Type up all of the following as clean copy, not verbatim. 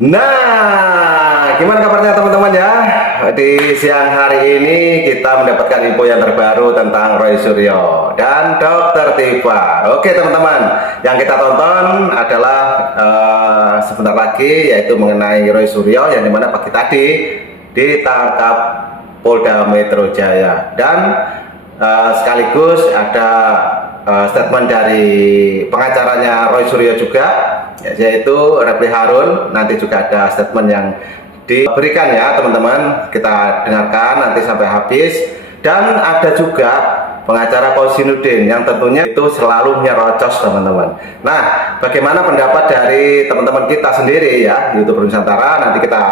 Nah, gimana kabarnya teman-teman ya? Di siang hari ini kita mendapatkan info yang terbaru tentang Roy Suryo dan Dokter Tifa. Oke teman-teman, yang kita tonton adalah sebentar lagi, yaitu mengenai Roy Suryo yang dimana pagi tadi ditangkap Polda Metro Jaya. Dan sekaligus ada statement dari pengacaranya Roy Suryo juga, yaitu Refli Harun. Nanti juga ada statement yang diberikan ya teman-teman, kita dengarkan nanti sampai habis. Dan ada juga pengacara Kozinudin yang tentunya itu selalu nyerocos teman-teman. Nah, bagaimana pendapat dari teman-teman kita sendiri ya, YouTuber Nusantara, nanti kita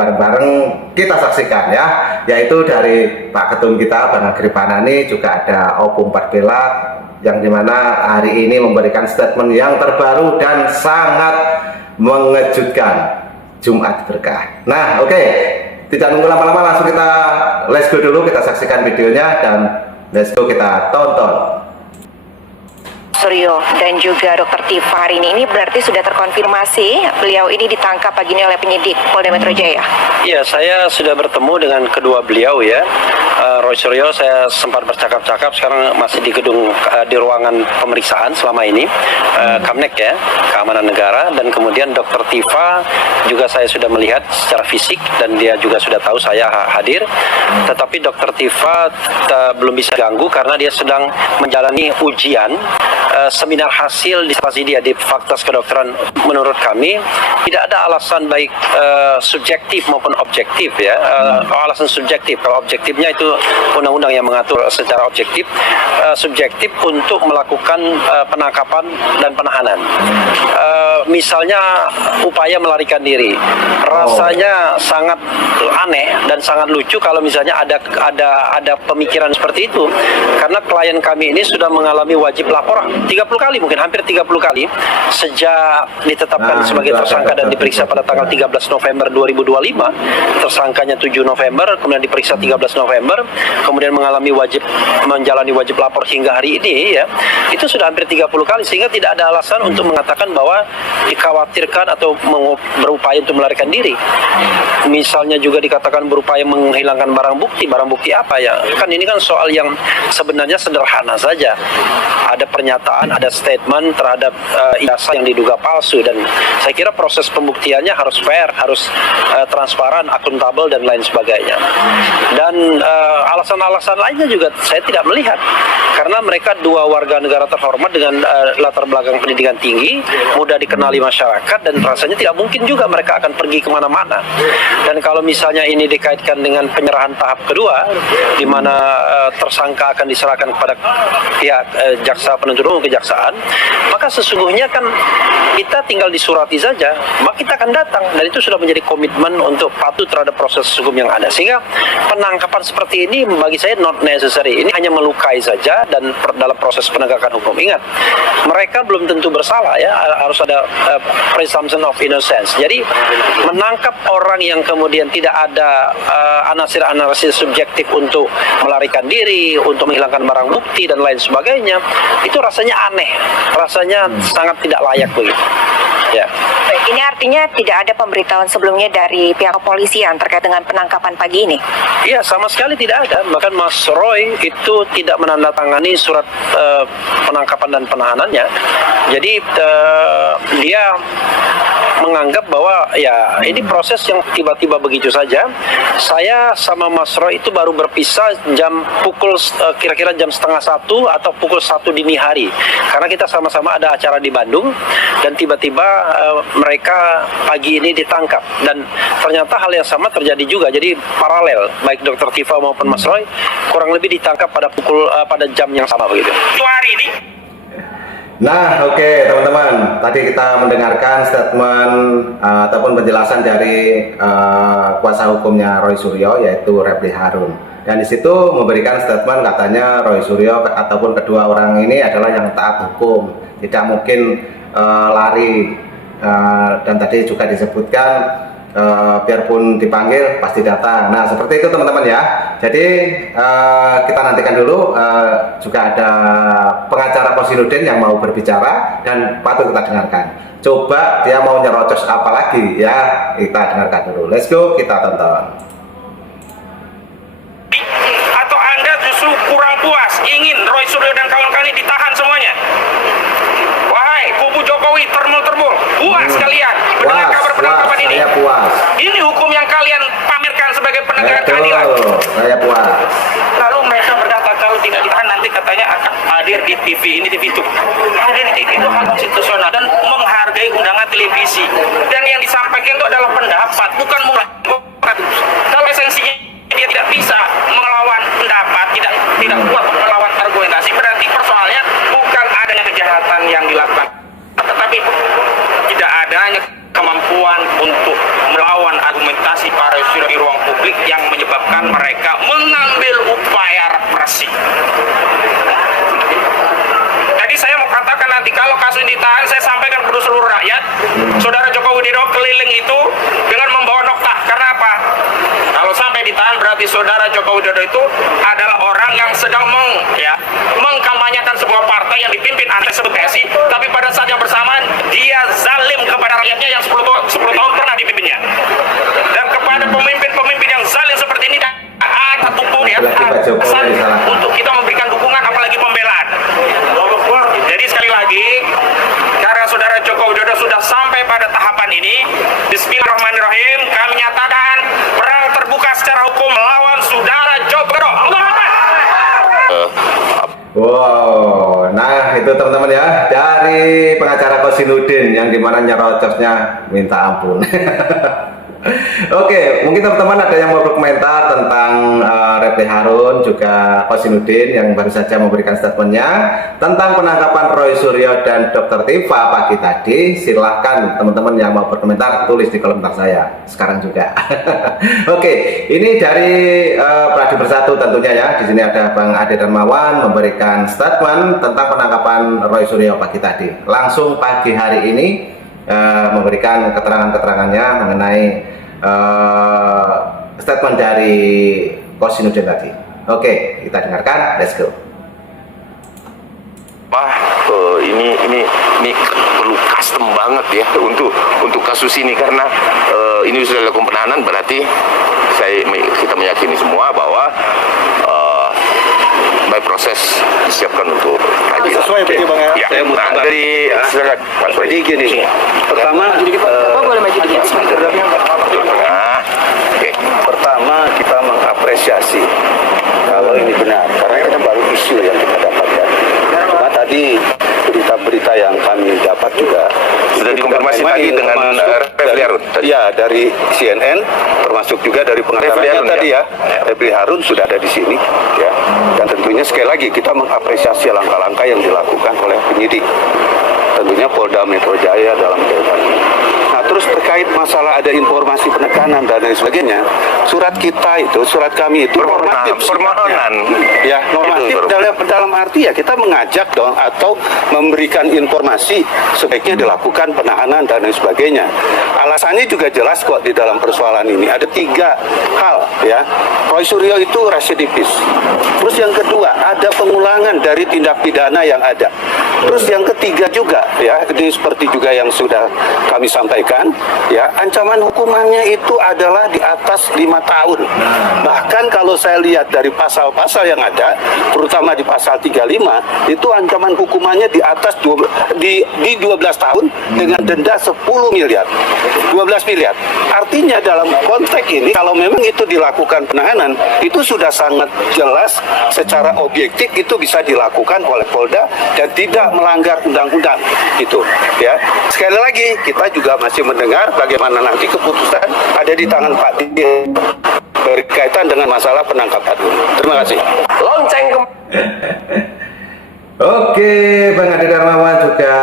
bareng-bareng kita saksikan ya, yaitu dari Pak Ketum kita Bang Agri Panani, juga ada Opung Parbela yang dimana hari ini memberikan statement yang terbaru dan sangat mengejutkan. Jumat Berkah. Nah, oke, tidak nunggu lama-lama, langsung kita let's go dulu, kita saksikan videonya dan let's go kita tonton. Suryo dan juga Dokter Tifa hari ini berarti sudah terkonfirmasi beliau ini ditangkap pagi ini oleh penyidik Polda Metro Jaya. Iya, saya sudah bertemu dengan kedua beliau ya. Roy Suryo saya sempat bercakap-cakap, sekarang masih di gedung di ruangan pemeriksaan selama ini, Kamnek ya, Keamanan Negara. Dan kemudian Dokter Tifa juga saya sudah melihat secara fisik dan dia juga sudah tahu saya hadir. Tetapi Dokter Tifa belum bisa ganggu karena dia sedang menjalani ujian seminar hasil disertasi dia di Fakultas Kedokteran. Menurut kami tidak ada alasan baik subjektif maupun objektif ya. Alasan subjektif, kalau objektifnya itu undang-undang yang mengatur secara objektif, subjektif untuk melakukan penangkapan dan penahanan. Misalnya upaya melarikan diri, rasanya sangat aneh dan sangat lucu kalau misalnya ada pemikiran seperti itu, karena klien kami ini sudah mengalami wajib lapor 30 kali, mungkin hampir 30 kali sejak ditetapkan sebagai tersangka dan diperiksa pada tanggal 13 November 2025. Tersangkanya 7 November, kemudian diperiksa 13 November, kemudian menjalani wajib lapor hingga hari ini ya. Itu sudah hampir 30 kali, sehingga tidak ada alasan untuk mengatakan bahwa dikhawatirkan atau berupaya untuk melarikan diri. Misalnya juga dikatakan berupaya menghilangkan barang bukti apa ya? Kan ini kan soal yang sebenarnya sederhana saja. Ada pernyataan, ada statement terhadap ijazah yang diduga palsu, dan saya kira proses pembuktiannya harus fair, harus transparan, akuntabel dan lain sebagainya. Dan alasan-alasan lainnya juga saya tidak melihat, karena mereka dua warga negara terhormat dengan latar belakang pendidikan tinggi, mudah dikenali masyarakat, dan rasanya tidak mungkin juga mereka akan pergi kemana-mana. Dan kalau misalnya ini dikaitkan dengan penyerahan tahap kedua, di mana tersangka akan diserahkan kepada pihak jaksa penuntut umum, kejaksaan, maka sesungguhnya kan kita tinggal disurati saja, maka kita akan datang, dan itu sudah menjadi komitmen untuk patuh terhadap proses hukum yang ada. Sehingga penangkapan seperti ini bagi saya not necessary, ini hanya melukai saja dan dalam proses penegakan hukum. Ingat, mereka belum tentu bersalah ya, harus ada presumption of innocence. Jadi menangkap orang yang kemudian tidak ada anasir-anasir subjektif untuk melarikan diri, untuk menghilangkan barang bukti dan lain sebagainya, itu rasanya aneh, rasanya sangat tidak layak begitu. Ya. Baik, ini artinya tidak ada pemberitahuan sebelumnya dari pihak kepolisian terkait dengan penangkapan pagi ini? Iya, sama sekali tidak ada. Bahkan Mas Roy itu tidak menandatangani surat penangkapan dan penahanannya. Jadi dia menganggap bahwa ya ini proses yang tiba-tiba begitu saja. Saya sama Mas Roy itu baru berpisah kira-kira jam 12:30 atau pukul 1 dini hari, karena kita sama-sama ada acara di Bandung, dan tiba-tiba mereka pagi ini ditangkap, dan ternyata hal yang sama terjadi juga. Jadi paralel, baik Dokter Tifa maupun Mas Roy kurang lebih ditangkap pada jam yang sama begitu. Hari ini. Nah, oke teman-teman, tadi kita mendengarkan statement ataupun penjelasan dari kuasa hukumnya Roy Suryo, yaitu Refli Harun. Dan di situ memberikan statement, katanya Roy Suryo ataupun kedua orang ini adalah yang taat hukum, tidak mungkin lari. Dan tadi juga disebutkan biarpun dipanggil pasti datang. Nah, seperti itu teman-teman ya. Jadi kita nantikan dulu, juga ada pengacara Kozinudin yang mau berbicara dan patut kita dengarkan. Coba dia mau nyerocos apa lagi ya, kita dengarkan dulu. Let's go, kita tonton. Atau Anda justru kurang puas, ingin Roy Suryo dan kawan-kawan ini ditahan semuanya? Wahai kubu Jokowi, termul-termul, puas kalian mendengar kabar penangkapan ini? Saya puas. Ini hukum yang kalian pamerkan sebagai penegakan keadilan. Saya puas. Lalu mereka berkata kalau tidak ditahan nanti katanya akan hadir di TV ini, TV itu. Hadir di TV itu hak konstitusional dan menghargai undangan televisi. Dan yang disampaikan itu adalah pendapat, bukan melakukan. Kalau esensinya dia tidak bisa melawan pendapat, tidak kuat melawan argumentasi, berarti persoalannya bukan adanya kejahatan yang dilakukan, tetapi tidak adanya kemampuan untuk melawan argumentasi para Suryo di ruang publik yang menyebabkan mereka mengambil upaya represi. Jadi saya mau katakan nanti kalau kasus ini ditahan, saya sampaikan kepada seluruh rakyat, Saudara Joko Widodo keliling itu dengan membawa nokta. Karena apa? Kalau sampai ditahan berarti Saudara Joko Widodo itu adalah orang yang sedang mengkampanyekan sebuah partai yang dipimpin anti PSI, tapi pada saat yang bersamaan dia zalim kepada rakyatnya yang 10 tahun pernah dipimpinnya. Dan kepada pemimpin-pemimpin yang zalim seperti ini ada satupun pesan untuk kita memberikan dukungan apalagi pembelaan. Jadi sekali lagi, karena Saudara Joko Widodo sudah sampai pada tahapan ini, Bismillahirrahmanirrahim, kami nyatakan perang terbuka secara hukum melawan Saudara Joko Widodo. Wow, nah itu teman-teman ya, dari pengacara Kosinudin yang dimana nyerocosnya minta ampun. Oke, mungkin teman-teman ada yang mau berkomentar tentang Refli Harun juga Kosinudin yang baru saja memberikan statementnya tentang penangkapan Roy Suryo dan Dr. Tifa pagi tadi. Silahkan teman-teman yang mau berkomentar tulis di komentar saya sekarang juga. Oke, ini dari Pradi Bersatu tentunya ya. Di sini ada Bang Ade Darmawan memberikan statement tentang penangkapan Roy Suryo pagi tadi. Langsung pagi hari ini memberikan keterangan-keterangannya mengenai statement dari Kosinudin tadi. Oke, kita dengarkan. Let's go. Wah, ini perlu custom banget ya untuk kasus ini karena ini sudah dilakukan penahanan, berarti kita meyakini semua bahwa baik proses disiapkan untuk keadilan. Sesuai begitu Bang ya. Saya mau tambah dari Pak Soedi. Jadi gini, pertama boleh maju dikit. pertama kita mengapresiasi kalau ini benar, karena ini kan baru isu yang kita dapatkan. Cuma tadi berita-berita yang kami dapat juga Sudah dikonfirmasi tadi dengan Refli Harun. Ya, dari CNN, termasuk juga dari pengacaranya tadi ya. Refli Harun sudah ada di sini ya. Dan tentunya sekali lagi kita mengapresiasi langkah-langkah yang dilakukan oleh penyidik. Tentunya Polda Metro Jaya dalam kaitan ini. Nah, terus terkait masalah ada informasi penekanan dan lain sebagainya, surat kami itu normatif. Permohonan. Ya, normatif dalam arti ya kita mengajak dong atau memberikan informasi sebaiknya dilakukan penahanan dan lain sebagainya. Alasannya juga jelas kok di dalam persoalan ini. Ada 3 hal ya. Roy Suryo itu residivis. Terus yang kedua, ada pengulangan dari tindak pidana yang ada. Terus yang ketiga juga ya, ini seperti juga yang sudah kami sampaikan ya, ancaman hukumannya itu adalah di atas 5 tahun. Bahkan kalau saya lihat dari pasal-pasal yang ada, terutama di pasal 35, itu ancaman hukumannya di atas 12 tahun dengan denda 10 miliar. 12 miliar. Artinya dalam konteks ini kalau memang itu dilakukan penahanan, itu sudah sangat jelas secara objektif itu bisa dilakukan oleh Polda dan tidak melanggar undang-undang gitu ya. Sekali lagi kita juga masih mendengar bagaimana nanti keputusan ada di tangan Pak Dirjen berkaitan dengan masalah penangkapan. Terima kasih. Lonceng Oke, Bang Ade Darmawan juga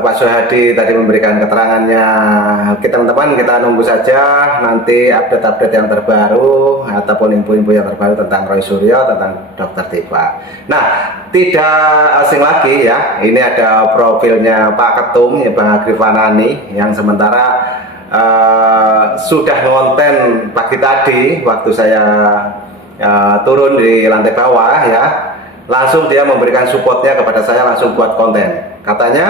Pak Soehadi tadi memberikan keterangannya. Oke teman-teman, kita nunggu saja nanti update-update yang terbaru ataupun info-info yang terbaru tentang Roy Suryo, tentang Dr. Tifa. Nah, tidak asing lagi ya, ini ada profilnya Pak Ketum ya, Bang Agri Fanani yang sementara sudah ngonten pagi tadi waktu saya turun di lantai bawah ya. Langsung dia memberikan supportnya kepada saya, langsung buat konten. Katanya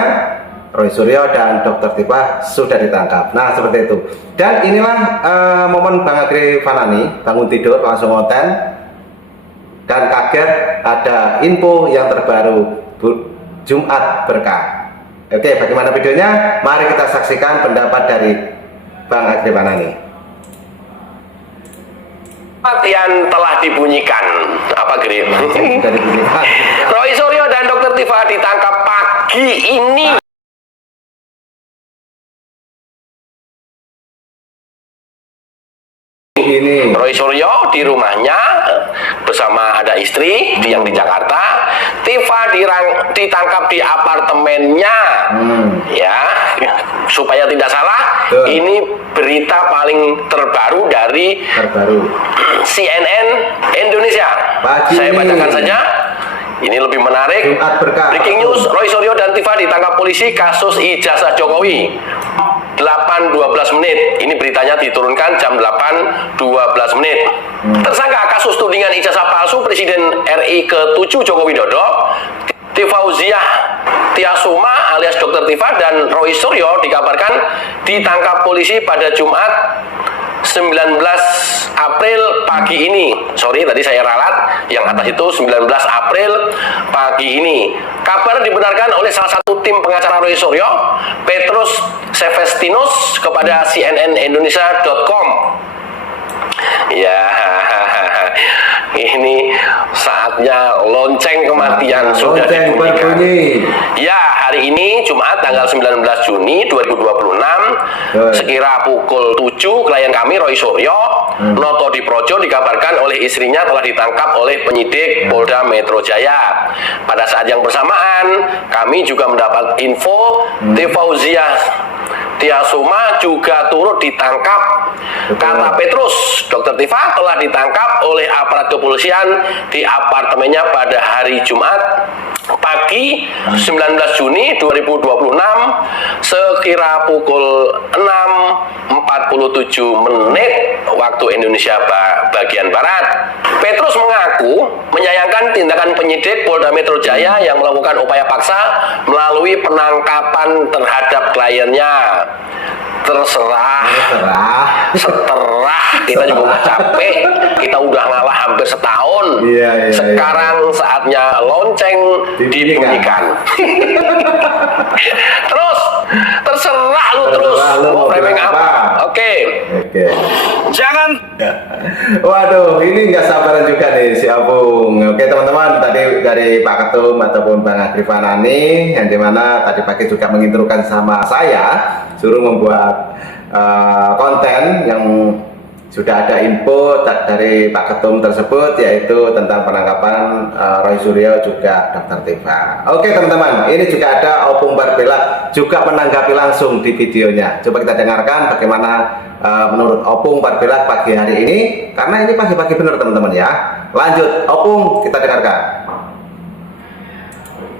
Roy Suryo dan Dr. Tifa sudah ditangkap. Nah, seperti itu. Dan inilah momen Bang Agri Fanani bangun tidur langsung konten dan kaget ada info yang terbaru Jumat Berkah. Oke, bagaimana videonya? Mari kita saksikan pendapat dari Bang Agri Fanani. Kematian telah dibunyikan. Apa Grit? Sudah dibunyikan. Roy Suryo dan Dr. Tifa ditangkap pagi ini. Ini Roy Suryo di rumahnya bersama ada istri yang di Jakarta. Tifa ditangkap di apartemennya. Ya, supaya tidak salah, Betul. ini berita paling terbaru dari CNN Indonesia. Pagi Saya ini. bacakan saja. Ini lebih menarik. Jumat Berkah. Breaking news, Roy Suryo dan Tifa ditangkap polisi kasus ijazah Jokowi. 8.12 menit. Ini beritanya diturunkan jam 8.12 menit. Tersangka kasus tudingan ijazah palsu Presiden RI ke-7 Joko Widodo, Tifauziah Tiasuma alias Dr. Tifa dan Roy Suryo dikabarkan ditangkap polisi pada Jumat 19 April pagi ini. Sorry, tadi saya ralat. Yang atas itu 19 April pagi ini. Kabar dibenarkan oleh salah satu tim pengacara Roy Suryo, Petrus Sevestinos, kepada cnnindonesia.com. Ya, ini saatnya lonceng kematian sudah lonceng dibunyikan. berbunyi. Ya, hari ini Jumat tanggal 19 Juni 2026 sekira pukul 7 klien kami Roy Suryo Noto di Projo dikabarkan oleh istrinya telah ditangkap oleh penyidik Polda Metro Jaya. Pada saat yang bersamaan kami juga mendapat info Tifauziah Tiasuma juga turut ditangkap. Kata Petrus, Dr. Tifa telah ditangkap oleh aparat kepolisian di apartemennya pada hari Jumat pagi 19 Juni 2026 sekira pukul 6.47 menit waktu Indonesia bagian Barat. Petrus mengaku menyayangkan tindakan penyidik Polda Metro Jaya yang melakukan upaya paksa melalui penangkapan terhadap kliennya. Terserah. Setelah kita juga capek, kita udah ngalah hampir setahun. Iya. Sekarang saatnya lonceng dibunyikan. Terus terserah lu terus mau framing apa? Oke. Jangan. Waduh, ini nggak sabaran juga nih si Abung. Oke teman-teman, tadi dari Pak Ketum ataupun Bang Agri Fanani, yang dimana tadi pagi juga menginstrukan sama saya suruh membuat konten yang sudah ada info dari Pak Ketum tersebut, yaitu tentang penangkapan Roy Suryo juga Dr. Tifa. Oke teman-teman, ini juga ada Opung Barbela juga menanggapi langsung di videonya. Coba kita dengarkan bagaimana menurut Opung Barbela pagi hari ini, karena ini pagi-pagi benar teman-teman ya. Lanjut Opung, kita dengarkan.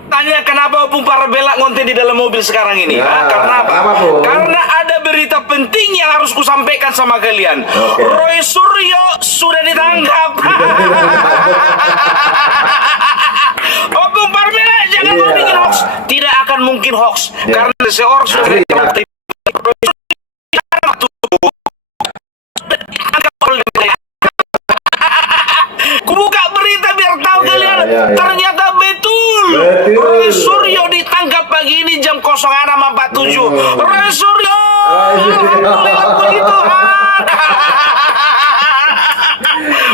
Tanya kenapa Opung Barbela ngonten di dalam mobil sekarang ini? Ya, Karena apa? kenapa, Bung? Karena ada berita penting yang harus kusampaikan sama kalian. Oke. Roy Suryo sudah ditangkap. Opung Barbela jangan Iya. mau bikin hoax. Tidak akan mungkin hoax. Iya. Karena seorang sudah Asli, ditangkap. ya. Kubuka berita biar tahu Iya, kalian. iya. Ternyata betul. Roy Suryo ditangkap pagi ini jam 06.47. Roy Suryo. Alhamdulillah puji Tuhan.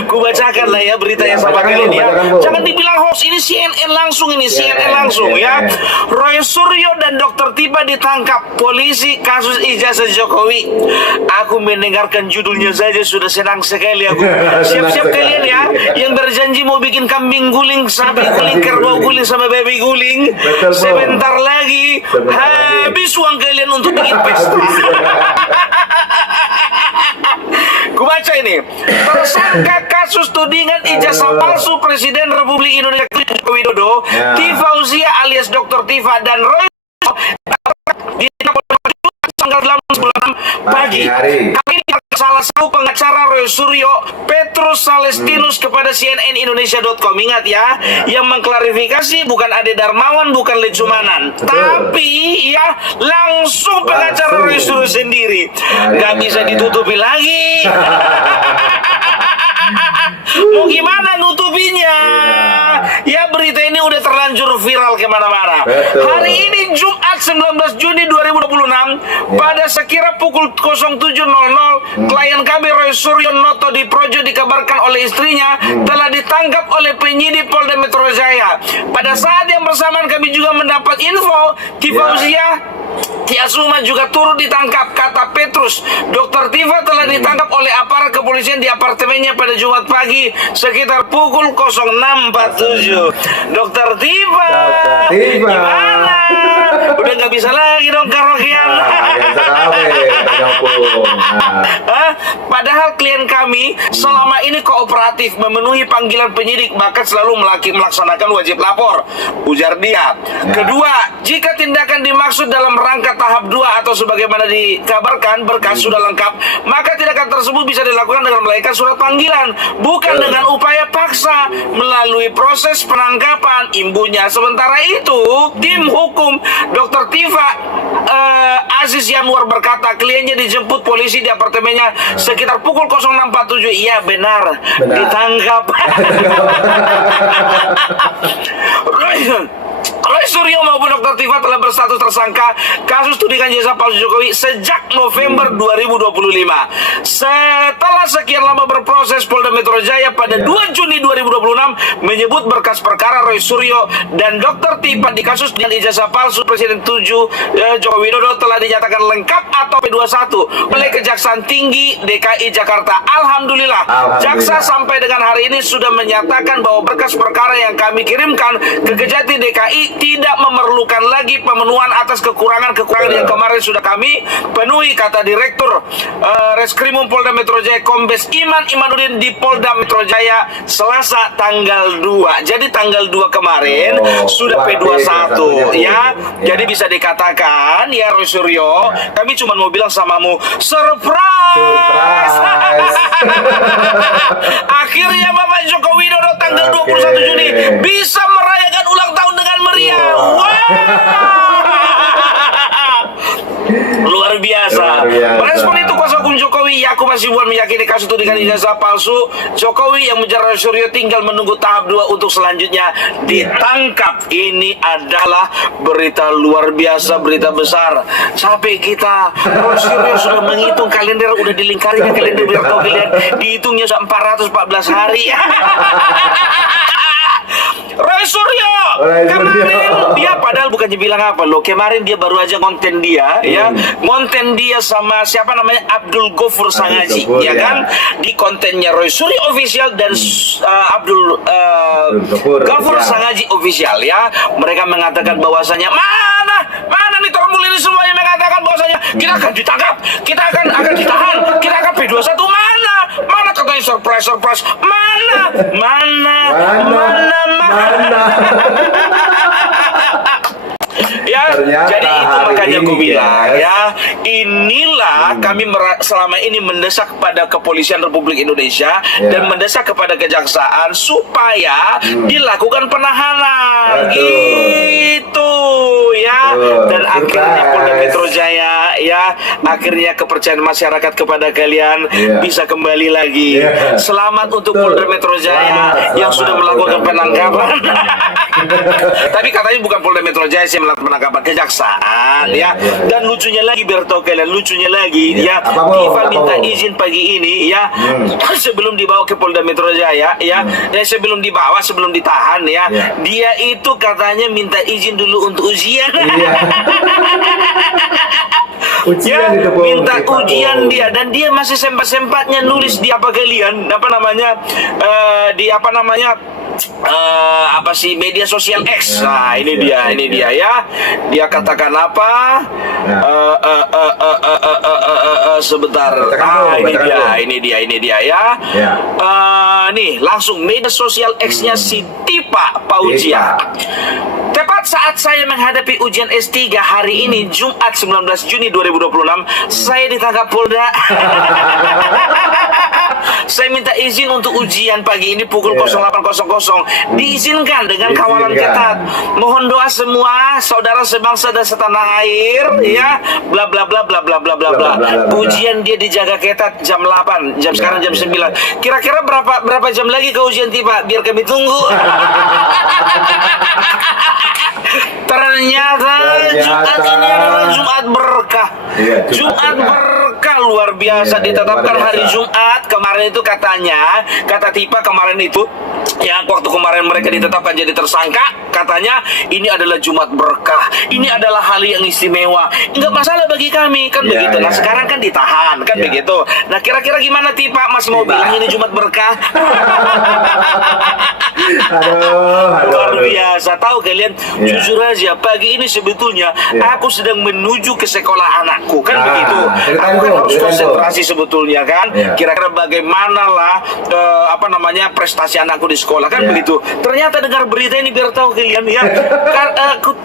Kubacakan lah ya beritanya Ya, sama bacakan, kalian Bu, ya. bacakan, Bu. Jangan dibilang hoax, ini CNN langsung ini, CNN CNN, langsung ya. CNN. Roy Suryo dan Dr. Tifa ditangkap polisi kasus ijazah Jokowi. Aku mendengarkan judulnya saja sudah senang sekali aku. Siap-siap Senang kalian ya sekali. yang berjanji mau bikin kambing guling, sapi guling, kerbau guling sama baby guling. Betul, Bu. Sebentar lagi habis uang kalian untuk bikin pesta. Kubaca ini. Tersangka kasus tudingan ijazah palsu Presiden Republik Indonesia Joko Widodo, Ya. Tifauziah alias Dr. Tifa dan Roy tanggal 8 bulan pagi. hari. Kami salah satu pengacara Roy Suryo, Petrus Salestinus kepada CNN Indonesia.com. Ingat ya, yang mengklarifikasi bukan Ade Darmawan, bukan Lecumanan, tapi ya langsung pengacara Roy Suryo sendiri. Gak bisa ditutupi lagi. Mau gimana nutupinya? Ya berita ini udah terlanjur viral kemana-mana. Betul. Hari ini Jumat 19 Juni 2026 pada sekira pukul 07.00 klien kami Roy Suryo Noto di Projo dikabarkan oleh istrinya telah ditangkap oleh penyidik Polda Metro Jaya. Pada saat yang bersamaan kami juga mendapat info Tifausia Tiasuma juga turut ditangkap, kata Petrus. Dr. Tifa telah ditangkap oleh aparat kepolisian di apartemennya pada Jumat pagi sekitar pukul 06.47. Dr. Tifa, gimana? Udah nggak bisa lagi dong karaokean. Padahal klien kami selama ini kooperatif memenuhi panggilan penyidik, bahkan selalu melaksanakan wajib lapor, ujar dia. Kedua, jika tindakan dimaksud dalam rangka tahap 2 atau sebagaimana dikabarkan berkas sudah lengkap, maka tindakan tersebut bisa dilakukan dengan melahirkan surat panggilan, bukan dengan upaya paksa melalui proses penangkapan, imbunya. Sementara itu, tim hukum Dr. Tifa Aziz Yanwar berkata kliennya dijemput polisi di apartemennya sekitar pukul 06.47. Iya benar. Ditangkap. Roy Suryo maupun Dr. Tifa telah berstatus tersangka kasus tudingan jasa palsu Jokowi sejak November 2025. Setelah sekian lama berproses, Polda Metro Jaya pada 2 Juni 2026 menyebut berkas perkara Roy Suryo dan Dr. Tifa di kasus dengan ijazah palsu Presiden 7 Joko Widodo telah dinyatakan lengkap atau P21 oleh Kejaksaan Tinggi DKI Jakarta. Alhamdulillah, jaksa sampai dengan hari ini sudah menyatakan bahwa berkas perkara yang kami kirimkan ke Kejati DKI tidak memerlukan lagi pemenuhan atas kekurangan-kekurangan yang kemarin sudah kami penuhi, kata Direktur Reskrimum Polda Metro Jaya Kombes Iman Imanuddin di Polda Metro Jaya Selasa tanggal 2. Jadi tanggal 2 kemarin sudah P21 ya. Jadi bisa dikatakan ya Roy Suryo, kami cuma mau bilang samamu surprise. Akhirnya Bapak Joko Widodo tanggal 21 Juni bisa merayakan ulang tahun dengan meriah. Luar biasa. Merespon itu kuasa hukum Jokowi Yakub Hasibuan meyakini kasus tudingan ijazah palsu Jokowi yang menjerat Roy Suryo tinggal menunggu tahap 2 untuk selanjutnya ditangkap. Ini adalah berita luar biasa, berita besar. Sampai kita Roy Suryo sudah menghitung kalender, udah dilingkari kalender biar tahu kalian, dihitungnya sudah 414 hari. Roy Suryo kemarin dia padahal bukannya bilang apa loh, kemarin dia baru aja konten dia ya, konten dia sama siapa namanya Abdul Gofur Sangaji ya kan, di kontennya Roy Suryo official dan Abdul Gofur Sangaji official ya. Mereka mengatakan bahwasanya mana nih formulir ini semuanya mengatakan bahwasanya kita akan ditangkap, kita akan ditahan, kita akan P21. Mana katanya surprise mana ya. Ternyata jadi itu makanya aku bilang guys, ya, inilah kami selama ini mendesak kepada Kepolisian Republik Indonesia dan mendesak kepada Kejaksaan supaya dilakukan penahanan gitu ya. Dan akhirnya Polda Metro Jaya ya, akhirnya kepercayaan masyarakat kepada kalian bisa kembali lagi. Selamat untuk Polda Metro Jaya yang sudah melakukan penangkapan. Tapi katanya bukan Polda Metro Jaya yang melakukan penangkapan, Kejaksaan ya. Dan lucunya lagi, biar tahu kalian, lucunya lagi ya, Tifa minta izin pagi ini ya, sebelum dibawa ke Polda Metro Jaya ya, sebelum ditahan ya, dia itu katanya minta izin dulu untuk ujian. Minta ujian dia, dan dia masih sempat-sempatnya nulis di media sosial X. Nah, ini dia ya. Dia katakan apa? Sebentar. Ini dia ya. Nih, langsung media sosial X-nya si Tifa Fauzia. Tepat saat saya menghadapi ujian S3 hari ini, Jumat 19 Juni 2026, saya ditangkap Polda. Saya minta izin untuk ujian pagi ini pukul 08.00. Diizinkan dengan kawalan ketat. Mohon doa semua saudara sebangsa dan setanah air, ya. Bla bla bla bla bla bla bla bla. Ujian dia dijaga ketat jam 8, jam sekarang jam 9. Kira-kira berapa jam lagi ke ujian tiba? Biar kami tunggu. Ternyata Jumat ini adalah Jumat berkah. Jumat berkah luar biasa, ditetapkan hari Jumat. Kemarin itu katanya, kata Tipa kemarin itu, ya waktu kemarin mereka ditetapkan jadi tersangka, katanya ini adalah Jumat berkah, ini adalah hal yang istimewa, nggak masalah bagi kami, kan begitu. Nah sekarang kan ditahan, kan begitu. Nah kira-kira gimana Tipa? Mas mau bilang ini Jumat berkah? Luar biasa. Tahu kalian, jujur aja pagi ini sebetulnya aku sedang menuju ke sekolah anakku, kan begitu. Aku kan harus konsentrasi sebetulnya kan. Kira-kira bagaimana lah prestasi anakku di sekolah, kan begitu. Ternyata dengar berita ini biar tahu kalian ya.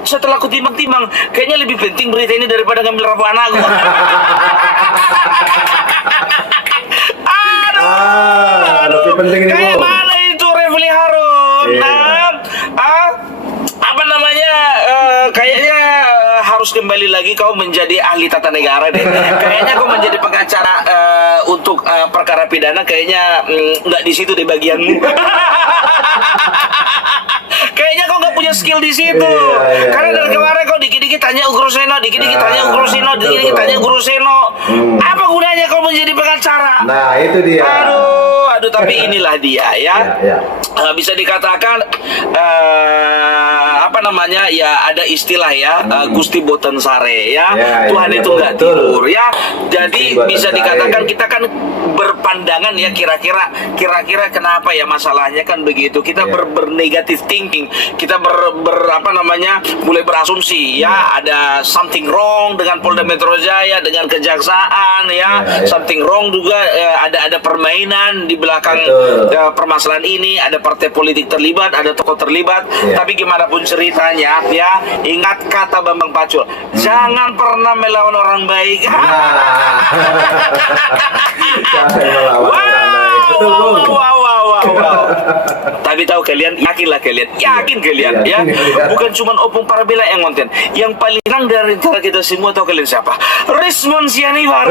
Setelah aku timbang-timbang, kayaknya lebih penting berita ini daripada ngambil rapuh anakku. Lebih penting ini, Kayak Bu. mana itu Refli Harun? Kayaknya harus kembali lagi kau menjadi ahli tata negara deh. Kayaknya kau menjadi pengacara untuk perkara pidana, kayaknya nggak di situ di bagianmu. Kayaknya kau nggak punya skill di situ. Karena dari kemarin kau dikit-dikit tanya Guru Seno, dikit-dikit tanya Guru Seno, dikit-dikit tanya Guru Seno. Apa gunanya kau menjadi pengacara? Nah, itu dia. Aduh, tapi inilah dia ya. Bisa dikatakan ada istilah ya, Gusti Boten Sare ya. Tuhan itu nggak tidur ya. Jadi bisa dikatakan kita kan berpandangan ya, kira-kira kenapa ya masalahnya, kan begitu. Kita bernegatif thinking, kita mulai berasumsi ya, ada something wrong dengan Polda Metro Jaya, dengan kejaksaan ya, something wrong juga, ada permainan di belakang permasalahan ini, ada partai politik terlibat, ada tokoh terlibat. Tapi gimana pun ceritanya ya, ingat kata Bambang Pacul, jangan pernah melawan orang baik. Wow. Tapi tahu kalian, yakin kalian ya, bukan cuma Opung Parabela yang konten. Yang paling senang dari antara kita semua, tahu kalian siapa? Rismon Sianibar.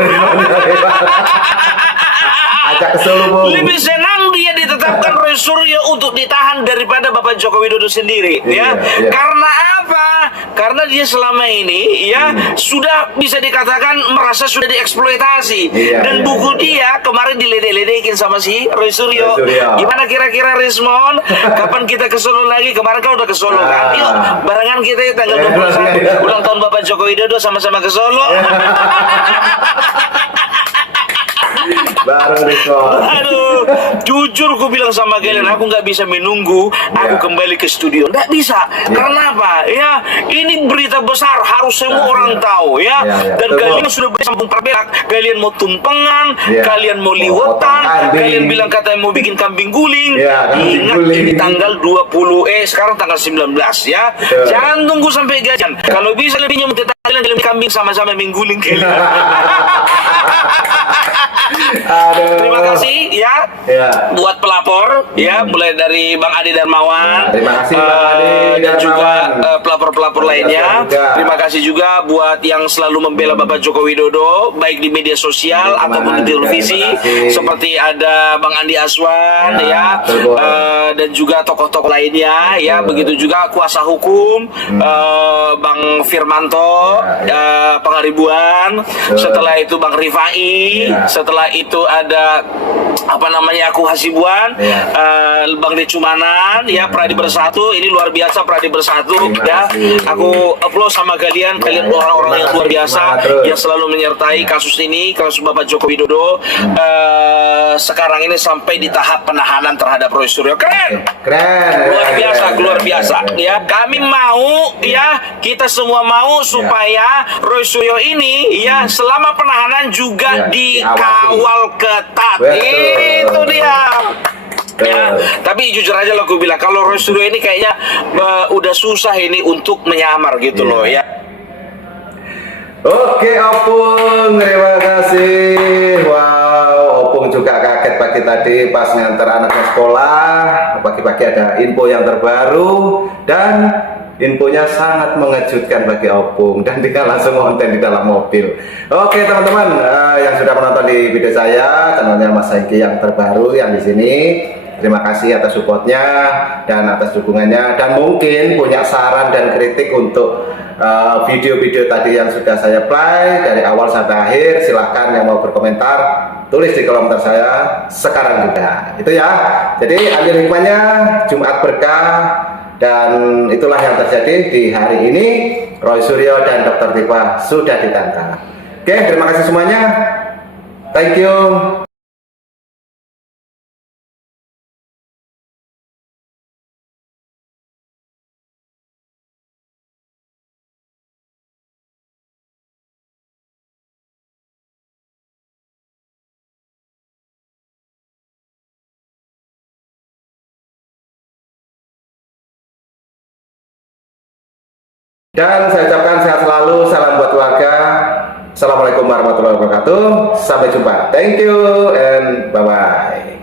Ajak ke Solo, Bu. Lebih senang dia ditetapkan Roy Suryo untuk ditahan daripada Bapak Joko Widodo sendiri ya. Karena apa? Karena dia selama ini ya sudah bisa dikatakan merasa sudah dieksploitasi, dan buku dia kemarin diledek-ledekin sama si Roy Suryo. Gimana kira-kira Rismon? Kapan kita ke Solo lagi? Kemarin kau udah ke Solo kan? Yuk barengan kita tanggal 21 ulang tahun Bapak Joko Widodo, sama-sama ke Solo. Aduh, jujur aku bilang sama kalian, aku nggak bisa menunggu aku kembali ke studio, nggak bisa. Karena apa? Ya, ini berita besar, harus semua orang tahu ya. Dan kalian sudah bersambung perbelak, kalian mau tumpengan, kalian mau liwetan, kalian bilang katanya mau bikin kambing guling. Ingat ini tanggal 20, sekarang tanggal 19 ya. Jangan tunggu sampai gajian. Kalau bisa lebihnya minta kalian kambing sama-sama mengguling kalian. Terima kasih ya, buat pelapor ya, mulai dari Bang Adi Darmawan, terima kasih Bang Adi dan juga Darmawan. pelapor-pelapor lainnya. Terima kasih juga buat yang selalu membela Bapak Joko Widodo, baik di media sosial ataupun di televisi, seperti ada Bang Andi Aswan ya, dan juga tokoh-tokoh lainnya ya. Begitu juga kuasa hukum Bang Firmanto, Pengaribuan. Setelah itu Bang Rifai. Setelah itu ada aku Hasibuan, Bang Decumanan ya, Pradi Bersatu. Ini luar biasa Pradi Bersatu ya. Aku upload sama kalian orang-orang yang luar biasa yang selalu menyertai kasus ini, kasus Bapak Joko Widodo sekarang ini sampai di tahap penahanan terhadap Roy Suryo. Keren. Luar biasa ya. Kami mau ya, kita semua mau supaya Roy Suryo ini ya selama penahanan juga dikawal ketat. Itu dia. Ya, tapi jujur aja lo gue bilang kalau Roy Suryo ini kayaknya udah susah ini untuk menyamar gitu loh ya. Oke Opung, terima kasih. Wow, Opung juga kaget pagi tadi pas nganter anaknya sekolah. Pagi-pagi ada info yang terbaru dan infonya sangat mengejutkan bagi Opung dan tinggal langsung konten di dalam mobil. Oke teman-teman yang sudah menonton di video saya, channelnya Mas Hengki yang terbaru yang di sini. Terima kasih atas supportnya dan atas dukungannya, dan mungkin punya saran dan kritik untuk video-video tadi yang sudah saya play dari awal sampai akhir. Silahkan yang mau berkomentar tulis di kolom komentar saya sekarang juga. Itu ya. Jadi ambil hikmahnya, Jumat berkah, dan itulah yang terjadi di hari ini. Roy Suryo dan Dr. Tifa sudah ditangkap. Oke, terima kasih semuanya. Thank you. Dan saya ucapkan sehat selalu, salam buat keluarga. Assalamualaikum warahmatullahi wabarakatuh. Sampai jumpa. Thank you and bye-bye.